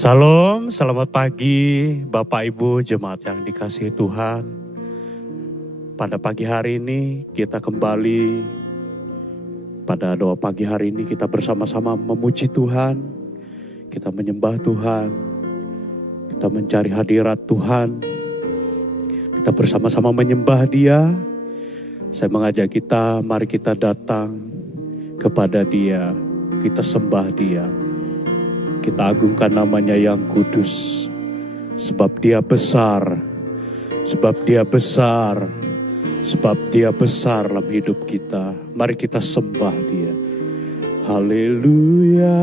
Salam, selamat pagi Bapak Ibu jemaat yang dikasihi Tuhan. Pada pagi hari ini kita kembali, pada doa pagi hari ini kita bersama-sama memuji Tuhan, kita menyembah Tuhan, kita mencari hadirat Tuhan, kita bersama-sama menyembah Dia. Saya mengajak kita, mari kita datang kepada Dia, kita sembah Dia. Kita agungkan namanya yang kudus, sebab Dia besar, sebab Dia besar, sebab Dia besar dalam hidup kita. Mari kita sembah Dia. Haleluya.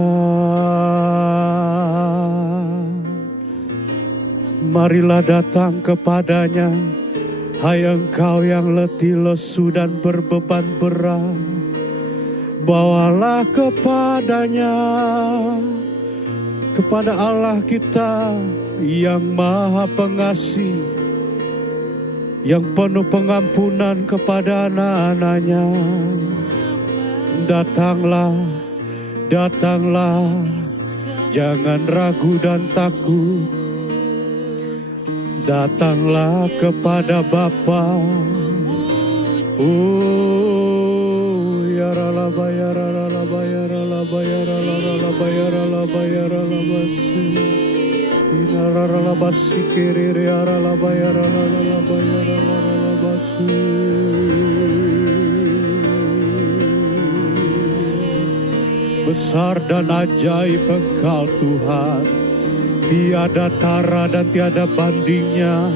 Marilah datang kepadanya, hai engkau yang letih, lesu dan berbeban berat. Bawalah kepadanya, kepada Allah kita yang maha pengasih, yang penuh pengampunan kepada anak-anaknya. Datanglah, datanglah, jangan ragu dan takut. Datanglah kepada Bapa. Besar dan ajaib Engkau Tuhan, tiada tara dan tiada bandingnya.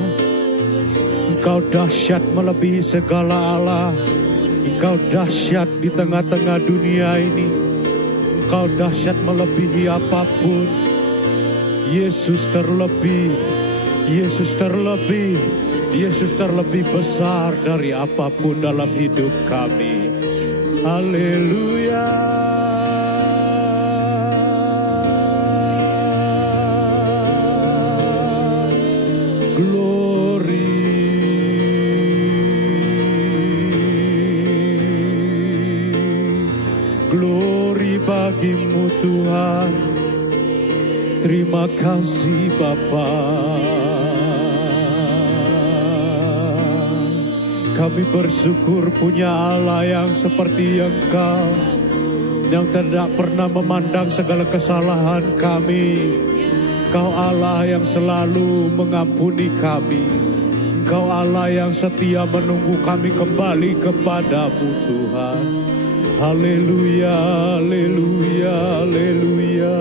Engkau dahsyat melebihi segala Allah. Engkau dahsyat di tengah-tengah dunia ini. Engkau dahsyat melebihi apapun. Yesus terlebih, Yesus terlebih, Yesus terlebih besar dari apapun dalam hidup kami. Haleluya. Glory bagimu Tuhan, terima kasih Bapa. Kami bersyukur punya Allah yang seperti Engkau, yang tidak pernah memandang segala kesalahan kami. Engkau Allah yang selalu mengampuni kami. Engkau Allah yang setia menunggu kami kembali kepadamu Tuhan. Haleluya, haleluya, haleluya.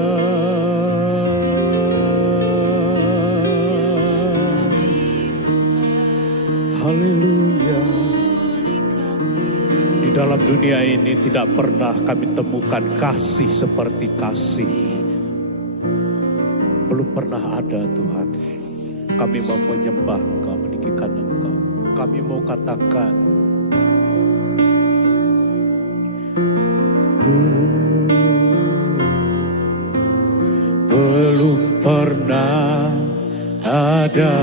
Haleluya. Di dalam dunia ini tidak pernah kami temukan kasih seperti kasih. Belum pernah ada Tuhan. Kami mau menyembah Engkau, meninggikan Engkau. Kami mau katakan, belum pernah ada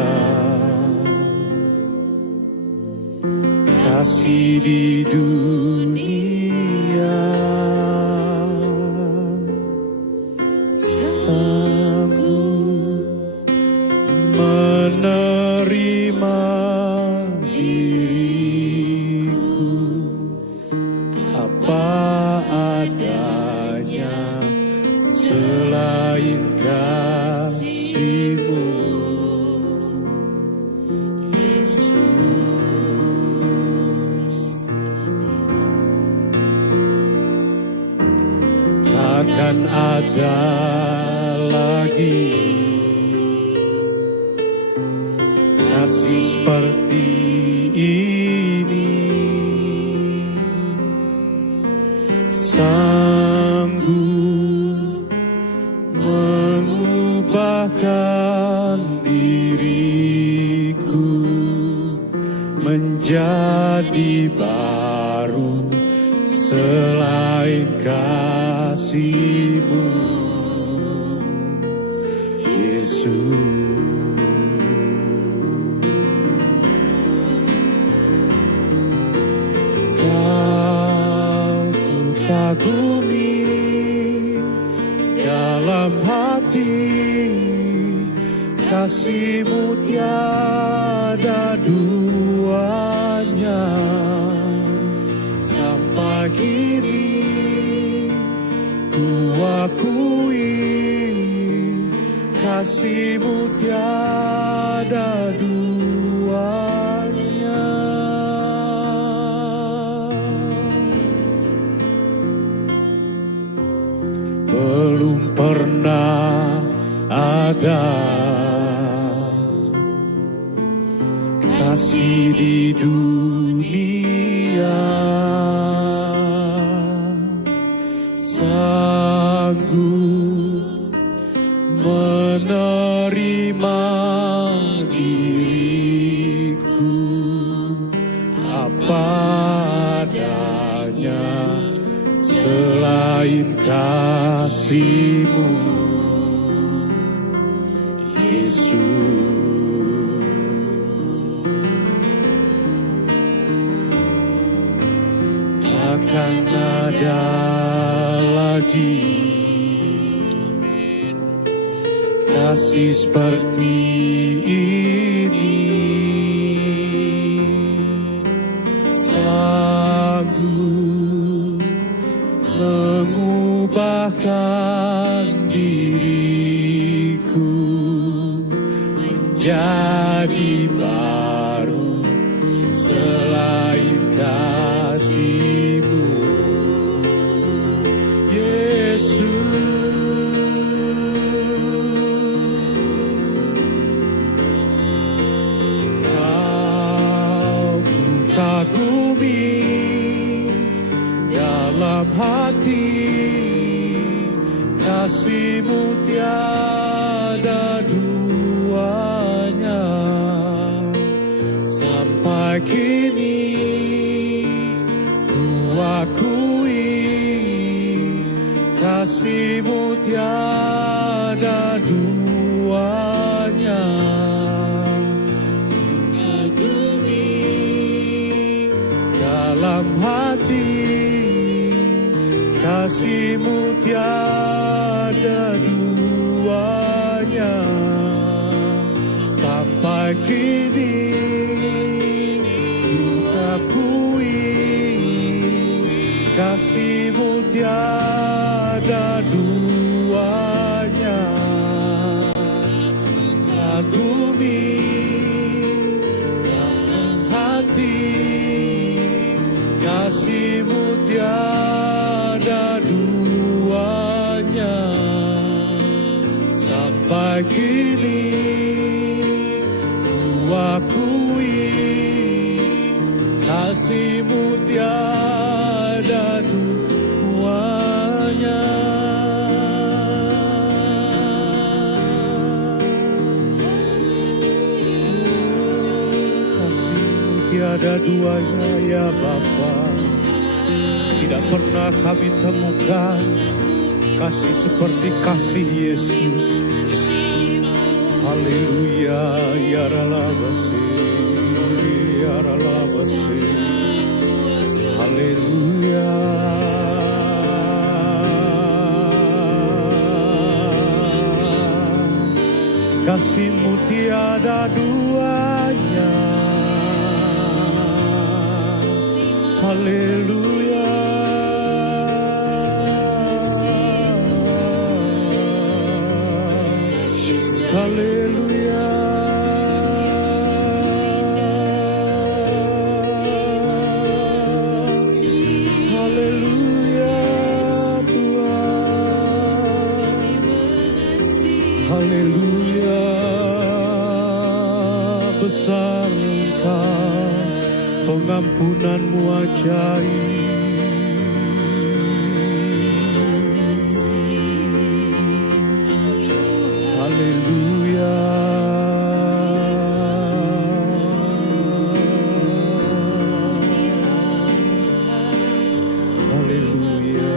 kasih di dunia sanggup menerima diriku apa adanya selain kasih-Mu, Yesus. Takkan ada lagi kasih seperti ini, sanggup mengubahkan diriku menjadi baru selain kasih-Mu, Yesus. Kagumi dalam hati kasih-Mu tiada duanya. Sampai kini ku akui kasih-Mu tiada duanya. Belum pernah ada kasih di dunia sanggup menerima diriku apa adanya selain kasih-Mu, Yesus. Takkan ada lagi kasih seperti ini, sanggup mengubahkan diriku menjadi baru selain kasih-Mu, Yesus. Kau ku kagumi dalam hati, kasih-Mu tiada duanya. Sampai kini ku akui kasih-Mu tiada duanya. Ku kagumi dalam hati, kasih-Mu tiada duanya. Sampai kini ku akui kasih-Mu tiada duanya. Kagumi dalam hati, kasih-Mu tiada duanya. Sampai kini ku akui kasih-Mu tiada duanya. Kasih-Mu tiada duanya ya Bapa. Tidak pernah kami temukan kasih seperti kasih Yesus. Haleluya, ya ralabase, ya ralabase. Haleluya. Kasih-Mu tiada duanya. Haleluya. Haleluya. Haleluya Tuhan. Haleluya. Besar Engkau, pengampunan-Mu ajaib. Haleluya. Haleluya.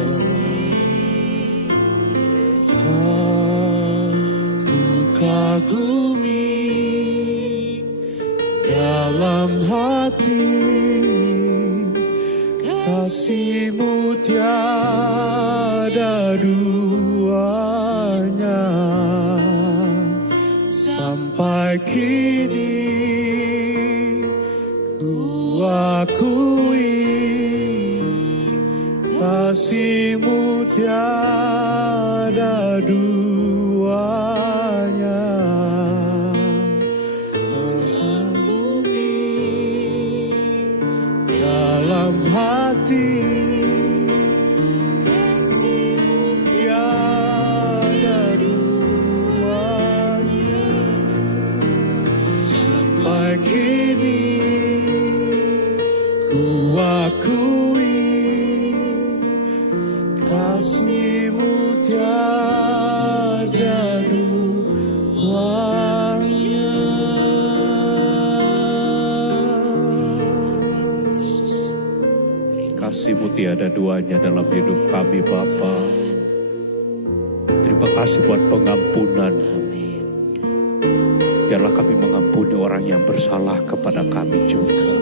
Ku kagumi dalam hati, kasih-Mu tiada duanya. kini ku akui kasih-Mu tiada duanya. Mengampuni dalam hati, kasih-Mu tiada duanya. Sampai kini ku akui kasih-Mu tiada duanya. Kasih-Mu tiada duanya dalam hidup kami Bapa. Terima kasih buat pengampunan-Mu. Biarlah kami mengampuni orang yang bersalah kepada kami juga,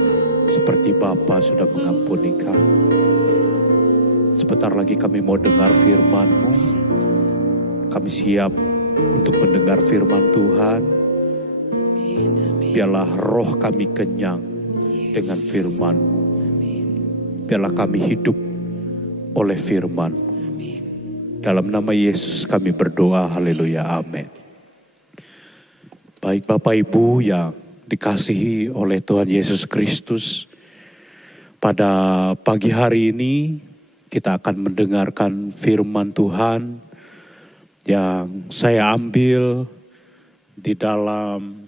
seperti Bapa sudah mengampuni kami. Sebentar lagi kami mau dengar firman-Mu. Kami siap untuk mendengar firman Tuhan. Biarlah roh kami kenyang dengan firman-Mu. Biarlah kami hidup oleh firman-Mu. Dalam nama Yesus kami berdoa, haleluya, amin. Baik Bapak Ibu yang dikasihi oleh Tuhan Yesus Kristus, pada pagi hari ini kita akan mendengarkan firman Tuhan yang saya ambil di dalam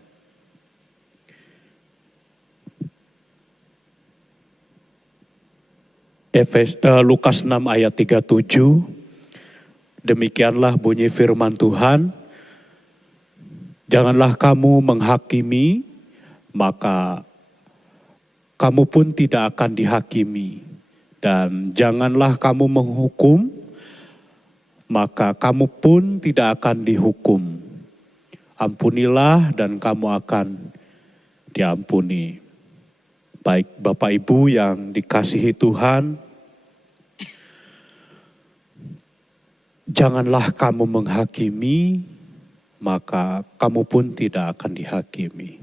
Lukas 6 ayat 37. Demikianlah bunyi firman Tuhan. Janganlah kamu menghakimi, maka kamu pun tidak akan dihakimi. Dan janganlah kamu menghukum, maka kamu pun tidak akan dihukum. Ampunilah dan kamu akan diampuni. Baik Bapak Ibu yang dikasihi Tuhan, janganlah kamu menghakimi, maka kamu pun tidak akan dihakimi.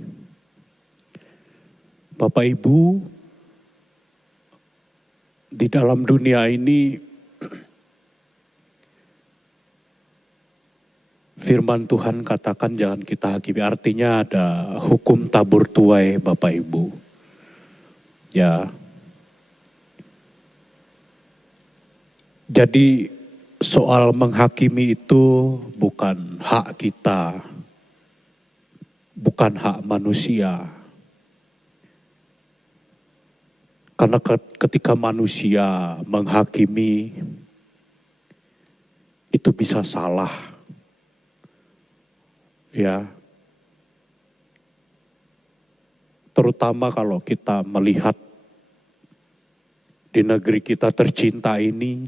Bapak Ibu, di dalam dunia ini firman Tuhan katakan jangan kita hakimi. Artinya ada hukum tabur tuai Bapak Ibu. Ya. Jadi soal menghakimi itu bukan hak kita, bukan hak manusia. Karena ketika manusia menghakimi, itu bisa salah. Ya. Terutama kalau kita melihat di negeri kita tercinta ini,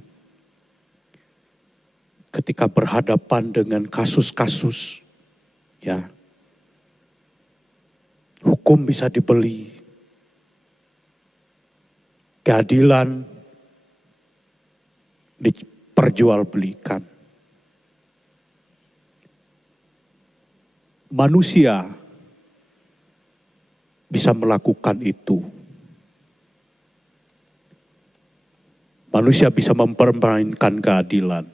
ketika berhadapan dengan kasus-kasus, ya, hukum bisa dibeli, keadilan diperjualbelikan. Manusia bisa melakukan itu. Manusia bisa mempermainkan keadilan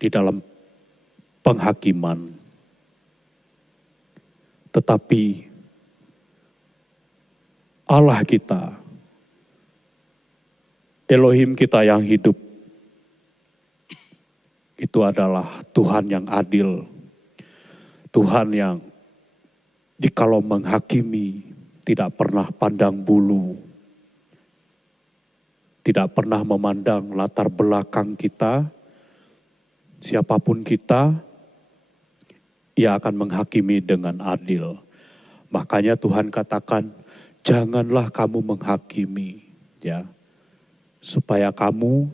di dalam penghakiman. Tetapi Allah kita, Elohim kita yang hidup, itu adalah Tuhan yang adil. Tuhan yang jikalau menghakimi tidak pernah pandang bulu, tidak pernah memandang latar belakang kita, siapapun kita, Ia akan menghakimi dengan adil. Makanya Tuhan katakan, janganlah kamu menghakimi, ya, supaya kamu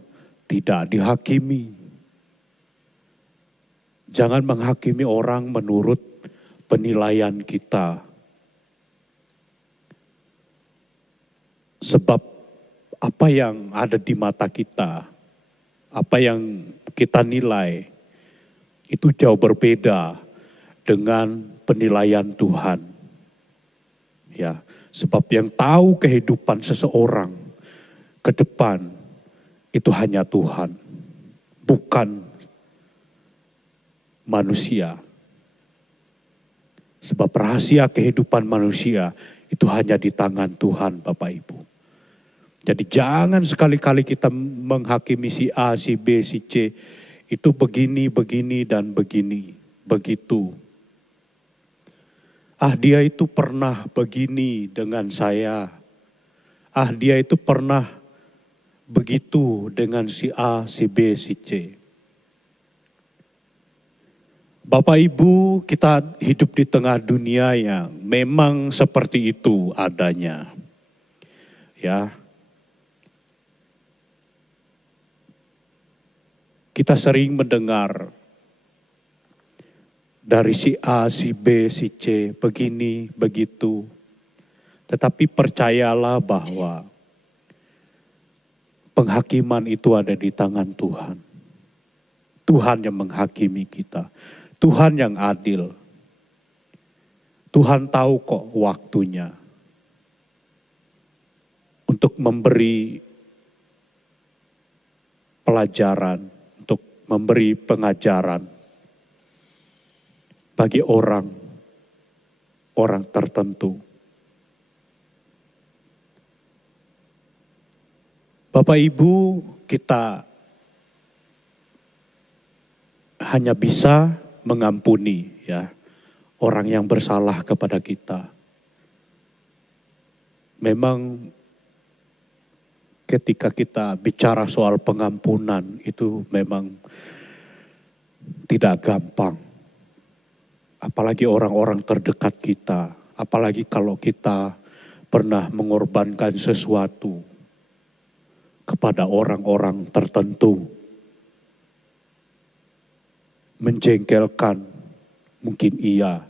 tidak dihakimi. Jangan menghakimi orang menurut penilaian kita. Sebab apa yang ada di mata kita, apa yang kita nilai, itu jauh berbeda dengan penilaian Tuhan. Ya, sebab yang tahu kehidupan seseorang ke depan itu hanya Tuhan, bukan manusia. Sebab rahasia kehidupan manusia itu hanya di tangan Tuhan, Bapak Ibu. Jadi jangan sekali-kali kita menghakimi si A, si B, si C. Itu begini, begini, dan begini. Begitu. Dia itu pernah begini dengan saya. Dia itu pernah begitu dengan si A, si B, si C. Bapak Ibu, kita hidup di tengah dunia yang memang seperti itu adanya. Ya. Kita sering mendengar dari si A, si B, si C, begini, begitu. Tetapi percayalah bahwa penghakiman itu ada di tangan Tuhan. Tuhan yang menghakimi kita. Tuhan yang adil. Tuhan tahu kok waktunya untuk memberi pelajaran, untuk memberi pengajaran bagi orang tertentu. Bapak Ibu, kita hanya bisa mengampuni ya orang yang bersalah kepada kita. Memang ketika kita bicara soal pengampunan itu memang tidak gampang. Apalagi orang-orang terdekat kita, apalagi kalau kita pernah mengorbankan sesuatu kepada orang-orang tertentu. Menjengkelkan mungkin iya.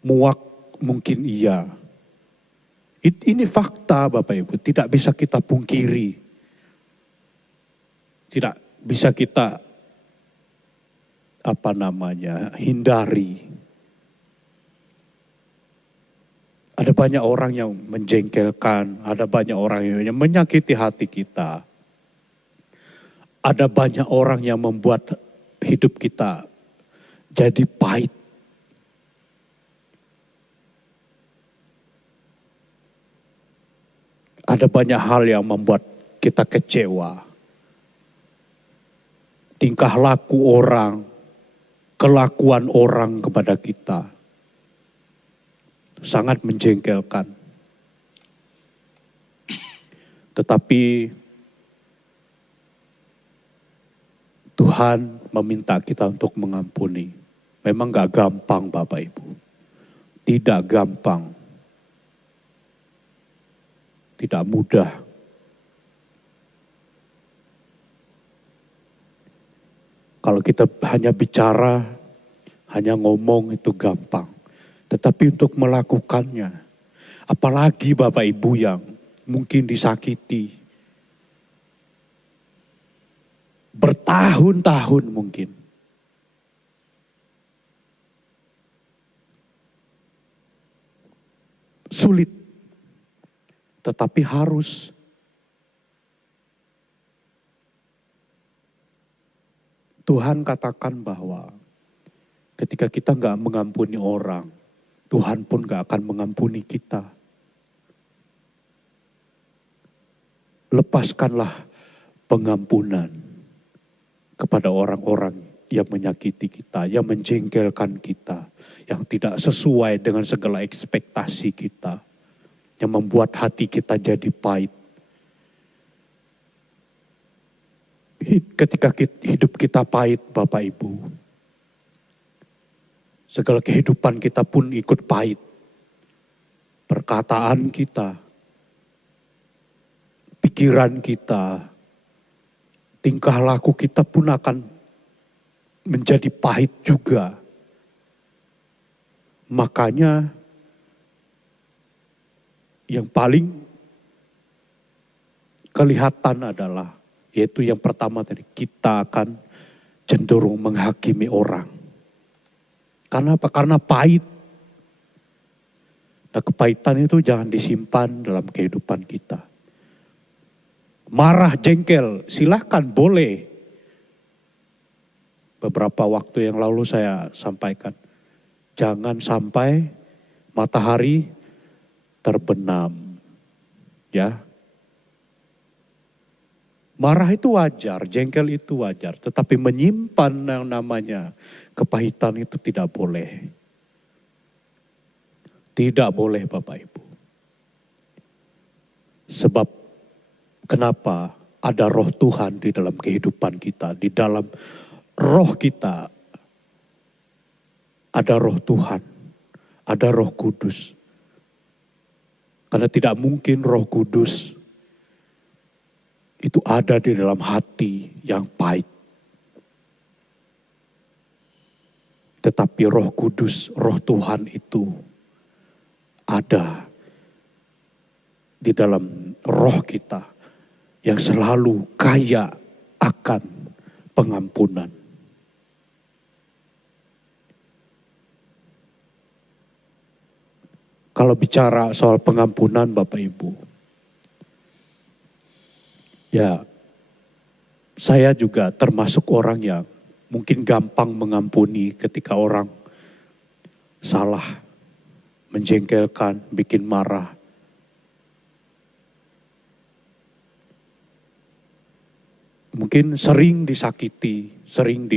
Muak mungkin iya. Ini fakta Bapak Ibu, tidak bisa kita pungkiri. Tidak bisa kita hindari. Ada banyak orang yang menjengkelkan, ada banyak orang yang menyakiti hati kita. Ada banyak orang yang membuat hidup kita jadi pahit. Ada banyak hal yang membuat kita kecewa. Tingkah laku orang, kelakuan orang kepada kita sangat menjengkelkan. Tetapi Tuhan meminta kita untuk mengampuni. Memang gak gampang Bapak Ibu. Tidak gampang. Tidak mudah. Kalau kita hanya bicara, hanya ngomong itu gampang. Tetapi untuk melakukannya, apalagi Bapak Ibu yang mungkin disakiti, bertahun-tahun mungkin. Sulit, tetapi harus. Tuhan katakan bahwa ketika kita gak mengampuni orang, Tuhan pun gak akan mengampuni kita. Lepaskanlah pengampunan kepada orang-orang yang menyakiti kita, yang menjengkelkan kita, yang tidak sesuai dengan segala ekspektasi kita, yang membuat hati kita jadi pahit. Ketika hidup kita pahit, Bapak Ibu, segala kehidupan kita pun ikut pahit. Perkataan kita, pikiran kita, tingkah laku kita pun akan menjadi pahit juga. Makanya yang paling kelihatan adalah, yaitu yang pertama tadi, kita akan cenderung menghakimi orang. Karena apa? Karena pahit. Nah, kepahitan itu jangan disimpan dalam kehidupan kita. Marah, jengkel, silahkan, boleh. Beberapa waktu yang lalu saya sampaikan, jangan sampai matahari terbenam. Ya. Marah itu wajar, jengkel itu wajar. Tetapi menyimpan yang namanya kepahitan itu tidak boleh. Tidak boleh Bapak Ibu. Sebab kenapa ada roh Tuhan di dalam kehidupan kita. Di dalam roh kita ada roh Tuhan. Ada roh kudus. Karena tidak mungkin roh kudus itu ada di dalam hati yang pahit. Tetapi roh kudus, roh Tuhan itu ada di dalam roh kita yang selalu kaya akan pengampunan. Kalau bicara soal pengampunan Bapak Ibu, ya saya juga termasuk orang yang mungkin gampang mengampuni ketika orang salah, menjengkelkan, bikin marah. Mungkin sering disakiti, sering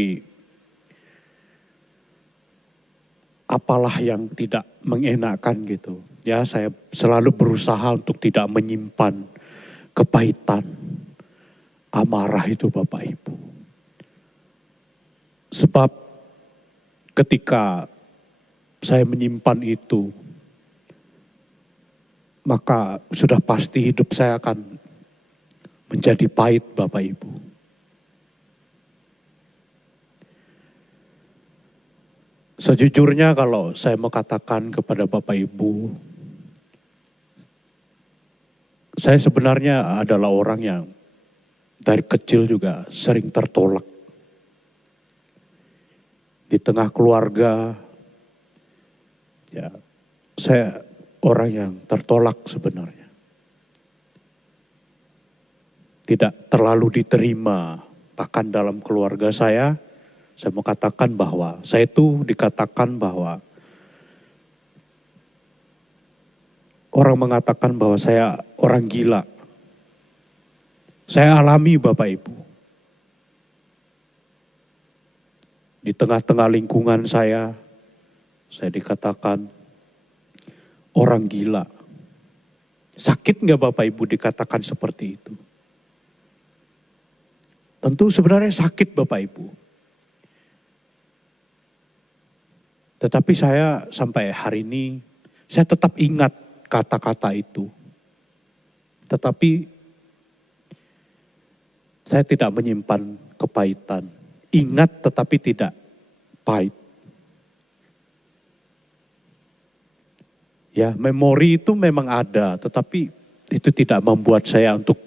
apalah yang tidak mengenakan gitu. Ya, saya selalu berusaha untuk tidak menyimpan kepahitan, amarah itu Bapak Ibu. Sebab ketika saya menyimpan itu, maka sudah pasti hidup saya akan menjadi pahit Bapak Ibu. Sejujurnya kalau saya mau katakan kepada Bapak Ibu, saya sebenarnya adalah orang yang dari kecil juga sering tertolak. Di tengah keluarga, ya saya orang yang tertolak sebenarnya. Tidak terlalu diterima, bahkan dalam keluarga saya mau katakan bahwa saya itu dikatakan bahwa orang mengatakan bahwa saya orang gila. Saya alami Bapak Ibu. Di tengah-tengah lingkungan saya dikatakan orang gila. Sakit nggak Bapak Ibu dikatakan seperti itu? Tentu sebenarnya sakit Bapak Ibu. Tetapi saya sampai hari ini, saya tetap ingat kata-kata itu. Tetapi saya tidak menyimpan kepahitan. Ingat tetapi tidak pahit. Ya, memori itu memang ada, tetapi itu tidak membuat saya untuk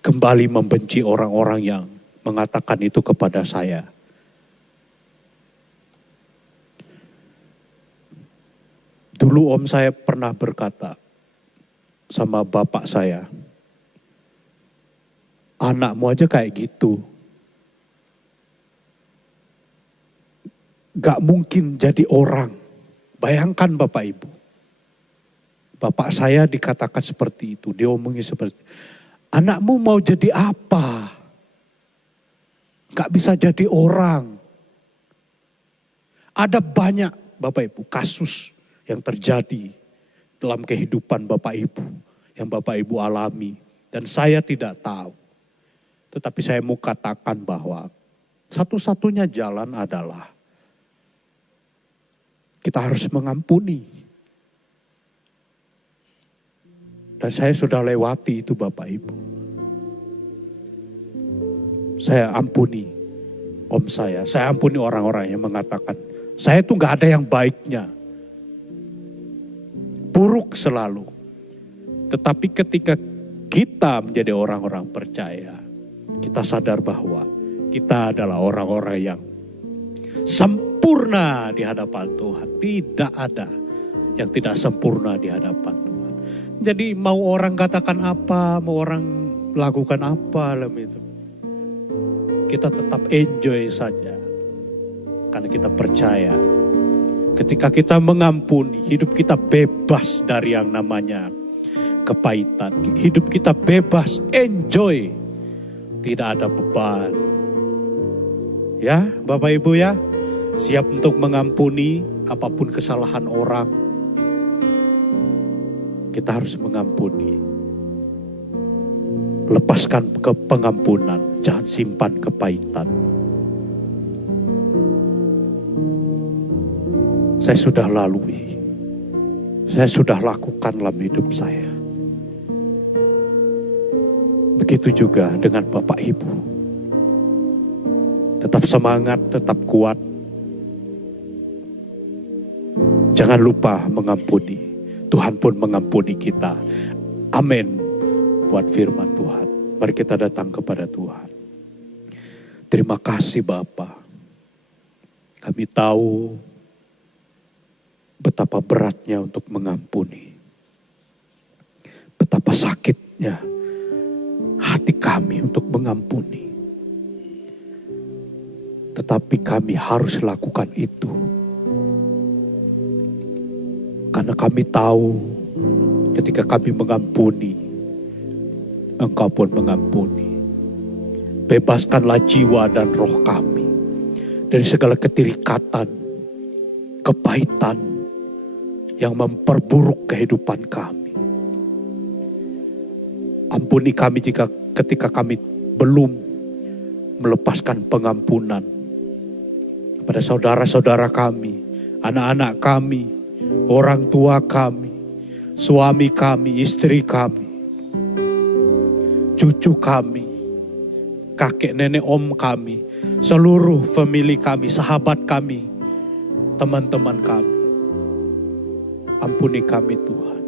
kembali membenci orang-orang yang mengatakan itu kepada saya. Dulu om saya pernah berkata sama bapak saya, anakmu aja kayak gitu. Gak mungkin jadi orang. Bayangkan Bapak Ibu. Bapak saya dikatakan seperti itu, diomongin seperti itu. Anakmu mau jadi apa? Gak bisa jadi orang. Ada banyak Bapak Ibu kasus yang terjadi dalam kehidupan Bapak Ibu, yang Bapak Ibu alami, dan saya tidak tahu. Tetapi saya mau katakan bahwa satu-satunya jalan adalah kita harus mengampuni. Dan saya sudah lewati itu Bapak Ibu. Saya ampuni om saya ampuni orang-orang yang mengatakan, saya tuh gak ada yang baiknya. Buruk selalu. Tetapi ketika kita menjadi orang-orang percaya, kita sadar bahwa kita adalah orang-orang yang sempurna di hadapan Tuhan. Tidak ada yang tidak sempurna di hadapan Tuhan. Jadi mau orang katakan apa, mau orang lakukan apa dalam itu, kita tetap enjoy saja. Karena kita percaya ketika kita mengampuni, hidup kita bebas dari yang namanya kepahitan. Hidup kita bebas, enjoy. Tidak ada beban. Ya, Bapak Ibu ya, siap untuk mengampuni apapun kesalahan orang. Kita harus mengampuni. Lepaskan ke pengampunan, jangan simpan kepahitan. Saya sudah lalui, saya sudah lakukan dalam hidup saya. Begitu juga dengan Bapak Ibu. Tetap semangat, tetap kuat. Jangan lupa mengampuni. Tuhan pun mengampuni kita. Amin. Buat firman Tuhan. Mari kita datang kepada Tuhan. Terima kasih Bapa. Kami tahu betapa beratnya untuk mengampuni. Betapa sakitnya hati kami untuk mengampuni. Tetapi kami harus lakukan itu. Karena kami tahu ketika kami mengampuni, Engkau pun mengampuni. Bebaskanlah jiwa dan roh kami dari segala ketirikatan, kepahitan yang memperburuk kehidupan kami. Ampuni kami jika ketika kami belum melepaskan pengampunan kepada saudara-saudara kami, anak-anak kami, orang tua kami, suami kami, istri kami, cucu kami, kakek nenek om kami, seluruh famili kami, sahabat kami, teman-teman kami. Ampuni kami Tuhan.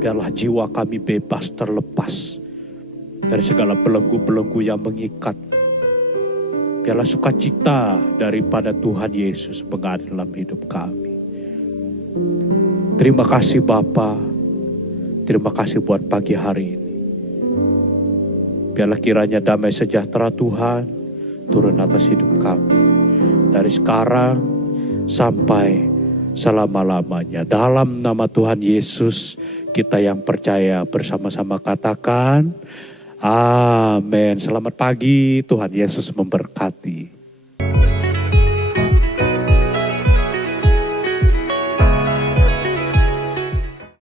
Biarlah jiwa kami bebas terlepas dari segala belenggu-belenggu yang mengikat. Biarlah sukacita daripada Tuhan Yesus mengalir dalam hidup kami. Terima kasih Bapa. Terima kasih buat pagi hari ini. Biarlah kiranya damai sejahtera Tuhan turun atas hidup kami. Dari sekarang sampai selama-lamanya. Dalam nama Tuhan Yesus kita yang percaya bersama-sama katakan amin. Selamat pagi, Tuhan Yesus memberkati.